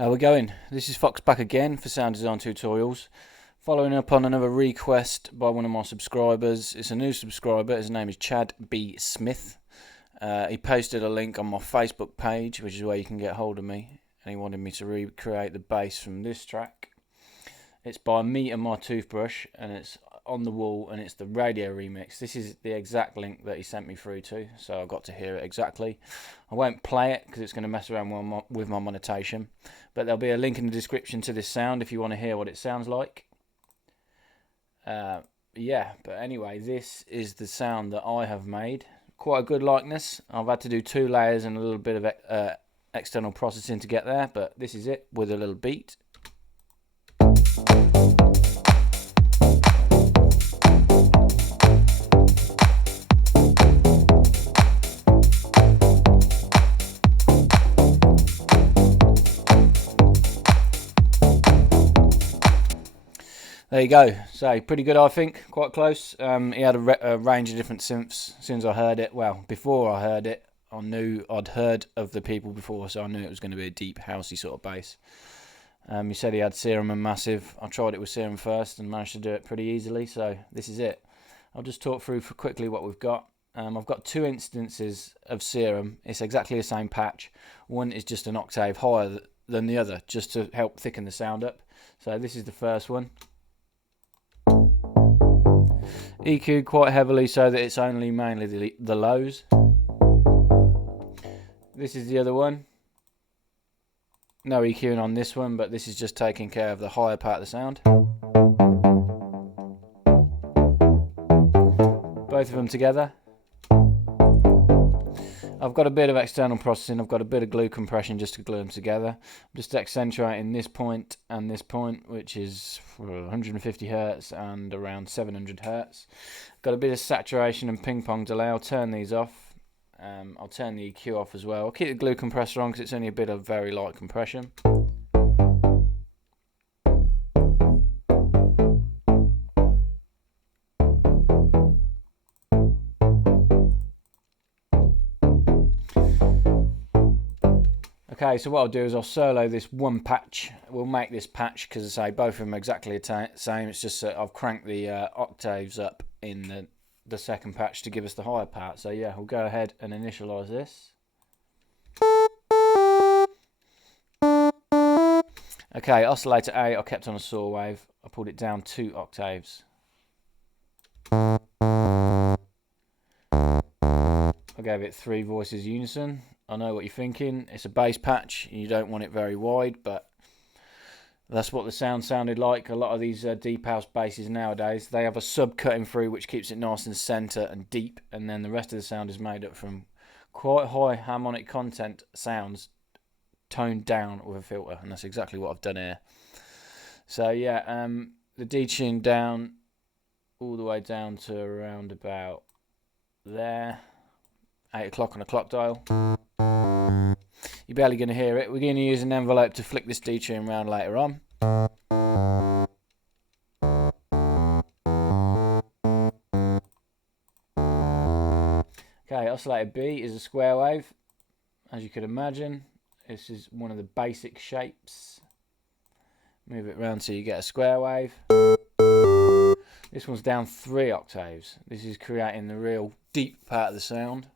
How we going? This is Fox back again for sound design tutorials. Following up on another request by one of my subscribers. It's a new subscriber. His name is Chad B. Smith. He posted a link on my Facebook page, which is where you can get hold of me. And he wanted me to recreate the bass from this track. It's by Me and My Toothbrush, and it's on the wall, and it's the radio remix. This is the exact link that he sent me through to, so I got to hear it exactly. I won't play it because it's going to mess around with my monetization, but there'll be a link in the description to this sound if you want to hear what it sounds like. Yeah, but anyway, this is the sound that I have made. Quite a good likeness. I've had to do 2 layers and a little bit of external processing to get there, but this is it with a little beat. There you go. So pretty good, I think. Quite close. He had a range of different synths. As soon as I heard it, well, before I heard it, I knew I'd heard of the people before, so I knew it was going to be a deep, housey sort of bass. He said he had Serum and Massive. I tried it with Serum first and managed to do it pretty easily, so this is it. I'll just talk through for quickly what we've got. I've got 2 instances of Serum. It's exactly the same patch. One is just an octave higher than the other, just to help thicken the sound up. So this is the first one. EQ'd quite heavily so that it's only mainly the lows. This is the other one. No EQing on this one, but this is just taking care of the higher part of the sound. Both of them together. I've got a bit of external processing, I've got a bit of glue compression just to glue them together. I'm just accentuating this point and this point, which is 150 Hz and around 700 Hz. Got a bit of saturation and ping pong delay. I'll turn these off. I'll turn the EQ off as well. I'll keep the glue compressor on because it's only a bit of very light compression. Okay, so what I'll do is I'll solo this one patch. We'll make this patch because I say both of them are exactly the same. It's just that I've cranked the octaves up in the second patch to give us the higher part. So yeah, we'll go ahead and initialize this. Okay, oscillator A, I kept on a saw wave. I pulled it down 2 octaves. I gave it 3 voices unison. I know what you're thinking. It's a bass patch. You don't want it very wide, but that's what the sound sounded like. A lot of these deep house basses nowadays, they have a sub cutting through which keeps it nice and centre and deep, and then the rest of the sound is made up from quite high harmonic content sounds toned down with a filter, and that's exactly what I've done here. So yeah, the detune down all the way down to around about there. 8 o'clock on a clock dial. You're barely going to hear it. We're going to use an envelope to flick this detune around later on. Okay, oscillator B is a square wave. As you could imagine, this is one of the basic shapes. Move it around so you get a square wave. This one's down 3 octaves. This is creating the real deep part of the sound.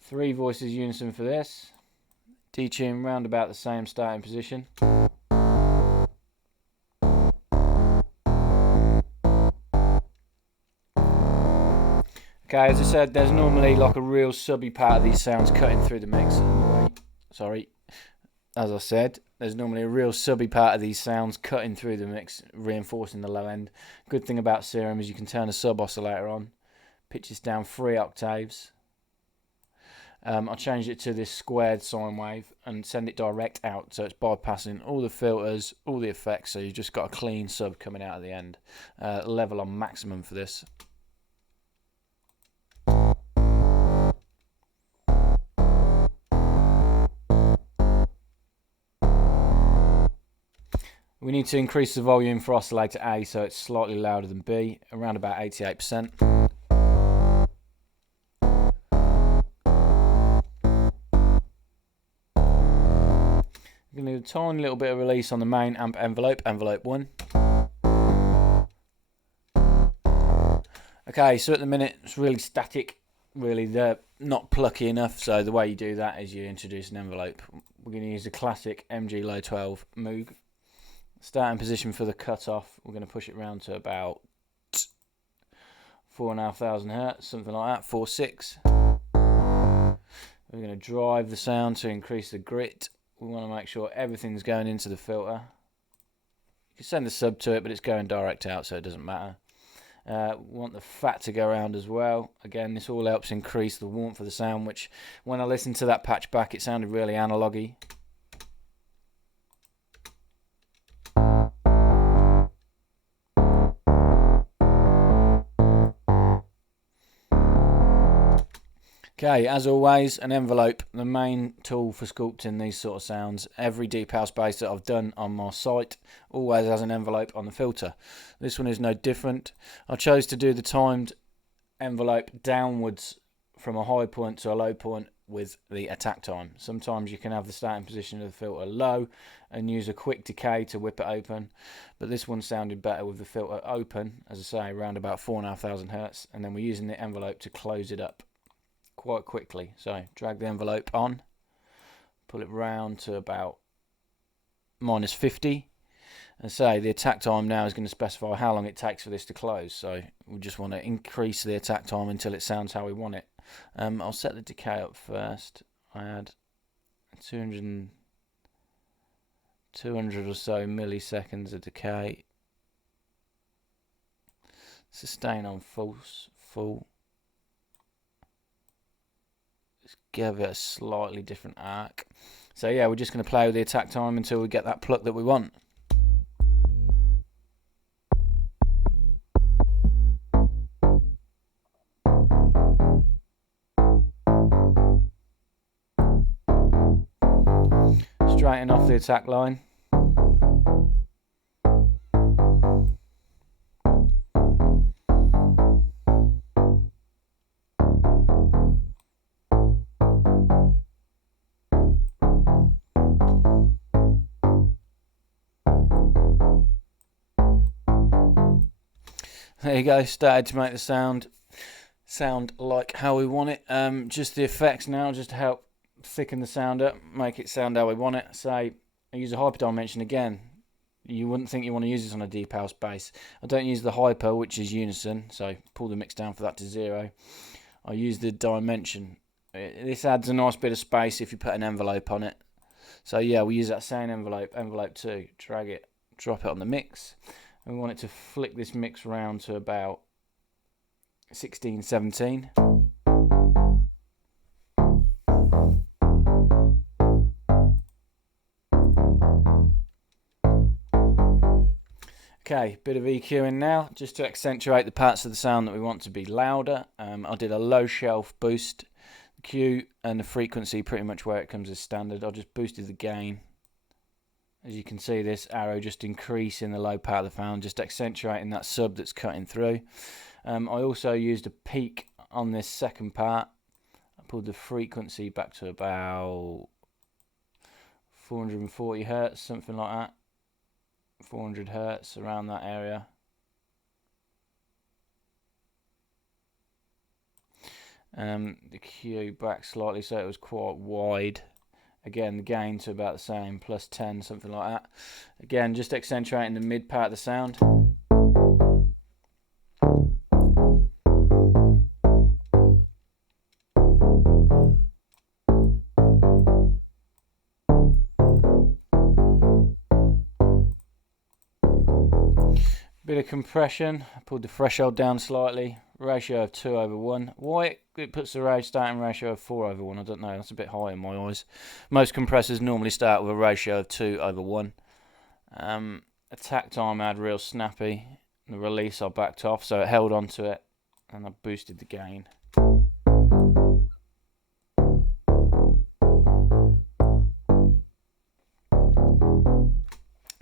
3 voices unison for this. Detune round about the same starting position. Okay, as I said, there's normally like a real subby part of these sounds cutting through the mix. Sorry, as I said, there's normally a real subby part of these sounds cutting through the mix, reinforcing the low end. Good thing about Serum is you can turn a sub oscillator on, pitch this down 3 octaves. I changed it to this squared sine wave and send it direct out, so it's bypassing all the filters, all the effects, so you've just got a clean sub coming out at the end. Level on maximum for this. We need to increase the volume for oscillator A so it's slightly louder than B, around about 88%. We're going to do a tiny little bit of release on the main amp envelope, envelope 1. Okay, so at the minute it's really static, really not plucky enough, so the way you do that is you introduce an envelope. We're going to use the classic MG Low 12 Moog. Starting position for the cutoff, we're going to push it round to about 4,500 hertz, something like that, 4.6. We're going to drive the sound to increase the grit. We want to make sure everything's going into the filter. You can send the sub to it, but it's going direct out, so it doesn't matter. We want the fat to go around as well. Again, this all helps increase the warmth of the sound, which when I listened to that patch back, it sounded really analogy. Okay, as always, an envelope, the main tool for sculpting these sort of sounds. Every deep house bass that I've done on my site always has an envelope on the filter. This one is no different. I chose to do the timed envelope downwards from a high point to a low point with the attack time. Sometimes you can have the starting position of the filter low and use a quick decay to whip it open, but this one sounded better with the filter open, as I say, around about 4,500 hertz, and then we're using the envelope to close it up quite quickly. So drag the envelope on, pull it round to about -50, and say the attack time now is going to specify how long it takes for this to close. So we just want to increase the attack time until it sounds how we want it. I'll set the decay up first. I had 200 or so milliseconds of decay. Sustain on full. Give it a slightly different arc. So yeah, we're just going to play with the attack time until we get that pluck that we want. Straighten off the attack line. There you go, started to make the sound like how we want it. Just the effects now, just to help thicken the sound up, make it sound how we want it. Say, I use a hyper dimension again. You wouldn't think you want to use this on a deep house bass. I don't use the hyper, which is unison, so pull the mix down for that to 0. I use the dimension. This adds a nice bit of space if you put an envelope on it. So yeah, we use that same envelope, envelope 2, drag it, drop it on the mix. And we want it to flick this mix round to about 16, 17. Okay, bit of EQing now, just to accentuate the parts of the sound that we want to be louder. I did a low shelf boost. The Q and the frequency pretty much where it comes as standard. I just boosted the gain. As you can see, this arrow just increasing the low part of the sound, just accentuating that sub that's cutting through. I also used a peak on this second part. I pulled the frequency back to about 440 hertz, something like that. 400 hertz, around that area. The Q back slightly so it was quite wide. Again, the gain to about the same, +10, something like that. Again, just accentuating the mid part of the sound. Bit of compression. I pulled the threshold down slightly. Ratio of 2/1. Why it puts the starting ratio of 4/1, I don't know. That's a bit high in my eyes. Most compressors normally start with a ratio of 2/1. Attack time I had real snappy. The release I backed off, so it held onto it, and I boosted the gain.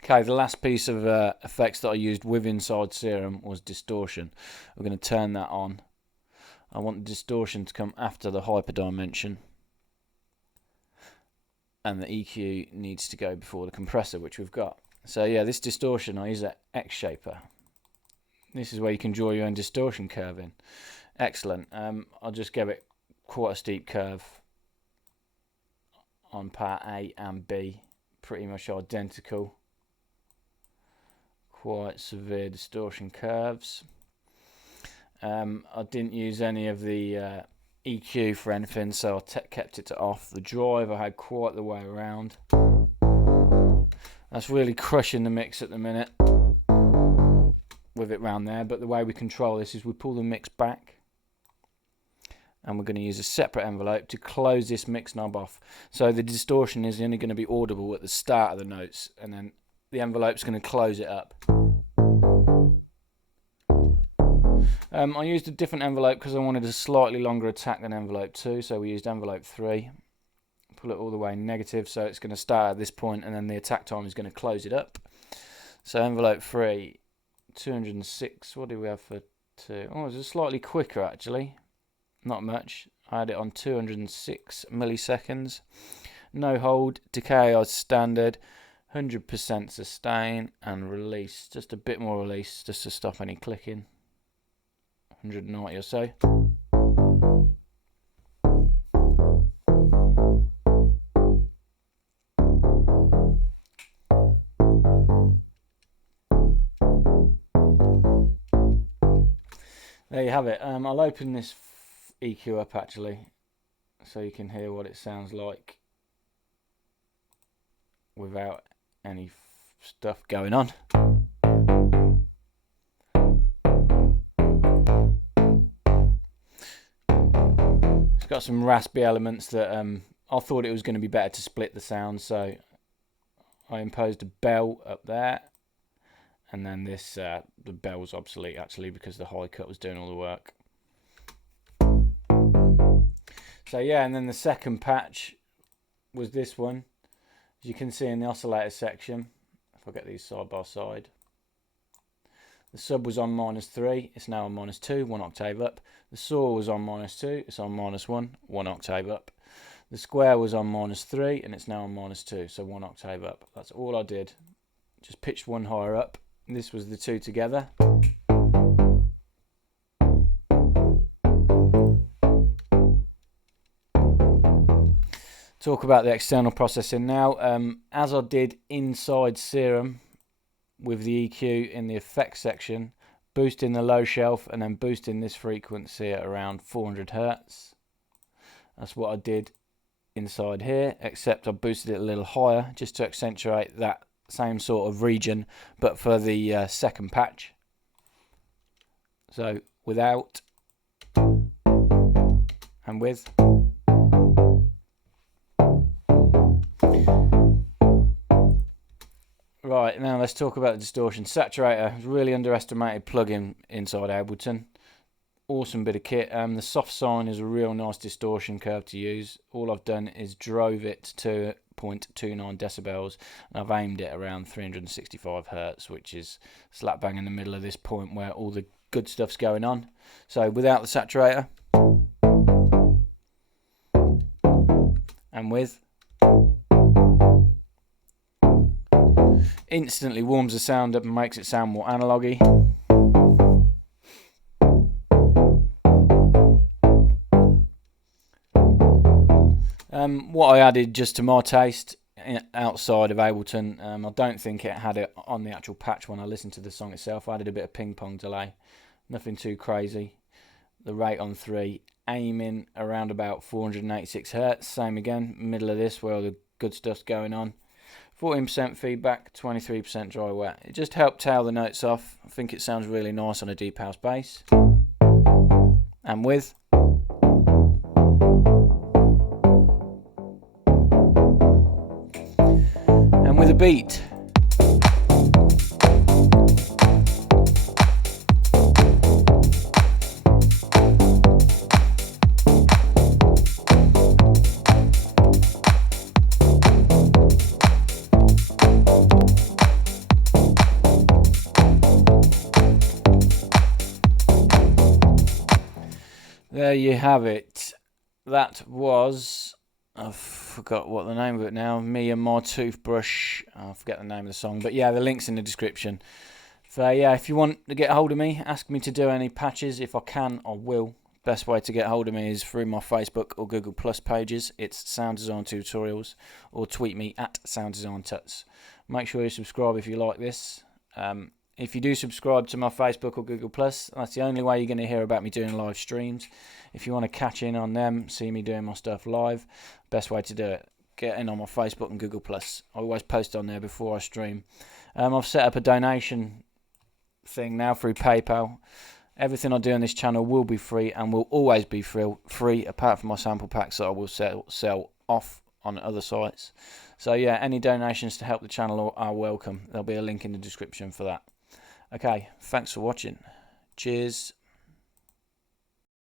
Okay, the last piece of effects that I used with inside Serum was Distortion. We're going to turn that on. I want the distortion to come after the hyper dimension. and the EQ needs to go before the compressor, which we've got. So yeah, this distortion, I use an Xfer. This is where you can draw your own distortion curve in. Excellent. I'll just give it quite a steep curve on part A and B, pretty much identical. Quite severe distortion curves. I didn't use any of the EQ for anything, so I kept it to off. The drive I had quite the way around. That's really crushing the mix at the minute with it round there, but the way we control this is we pull the mix back and we're going to use a separate envelope to close this mix knob off. So the distortion is only going to be audible at the start of the notes, and then the envelope's going to close it up. I used a different envelope because I wanted a slightly longer attack than envelope 2, so we used envelope 3. Pull it all the way negative, so it's going to start at this point and then the attack time is going to close it up. So envelope 3, 206, what do we have for 2? Oh, it's slightly quicker actually, not much. I had it on 206 milliseconds. No hold, decay as standard, 100% sustain and release, just a bit more release just to stop any clicking. 190 or so. There you have it. I'll open this EQ up actually so you can hear what it sounds like without any stuff going on. Got some raspy elements that I thought it was going to be better to split the sound, so I imposed a bell up there, and then this the bell was obsolete actually because the high cut was doing all the work. So yeah, and then the second patch was this one, as you can see in the oscillator section. If I get these side by side, the sub was on -3, it's now on -2, 1 octave up. The saw was on -2, it's on -1, 1 octave up. The square was on -3 and it's now on -2, so 1 octave up. That's all I did, just pitched one higher up. This was the two together. Talk about the external processing now. As I did inside Serum with the EQ in the effects section, boosting the low shelf and then boosting this frequency at around 400 Hertz. That's what I did inside here, except I boosted it a little higher just to accentuate that same sort of region, but for the second patch. So without and with. Right, now let's talk about the distortion. Saturator is a really underestimated plugin inside Ableton. Awesome bit of kit. The soft sine is a real nice distortion curve to use. All I've done is drove it to 0.29 decibels and I've aimed it around 365 Hertz, which is slap bang in the middle of this point where all the good stuff's going on. So without the saturator and with, instantly warms the sound up and makes it sound more analogy. What I added just to my taste outside of Ableton, I don't think it had it on the actual patch when I listened to the song itself. I added a bit of ping pong delay, nothing too crazy. The rate on 3, aiming around about 486 Hertz, same again, middle of this where all the good stuff's going on. 14% feedback, 23% dry wet. It just helped tail the notes off. I think it sounds really nice on a deep house bass. And with. And with a beat. There you have it. That was I forgot what the name of it now. Me and My Toothbrush. I forget the name of the song, but yeah, the link's in the description. So yeah, if you want to get hold of me, ask me to do any patches. If I can, I will. Best way to get hold of me is through my Facebook or Google Plus pages. It's Sound Design Tutorials, or tweet me at Sound Design Tuts. Make sure you subscribe if you like this. If you do subscribe to my Facebook or Google Plus, that's the only way you're going to hear about me doing live streams. If you want to catch in on them, see me doing my stuff live, best way to do it, get in on my Facebook and Google Plus. I always post on there before I stream. I've set up a donation thing now through PayPal. Everything I do on this channel will be free and will always be free, apart from my sample packs that I will sell off on other sites. So yeah, any donations to help the channel are welcome. There'll be a link in the description for that. Okay, thanks for watching. Cheers.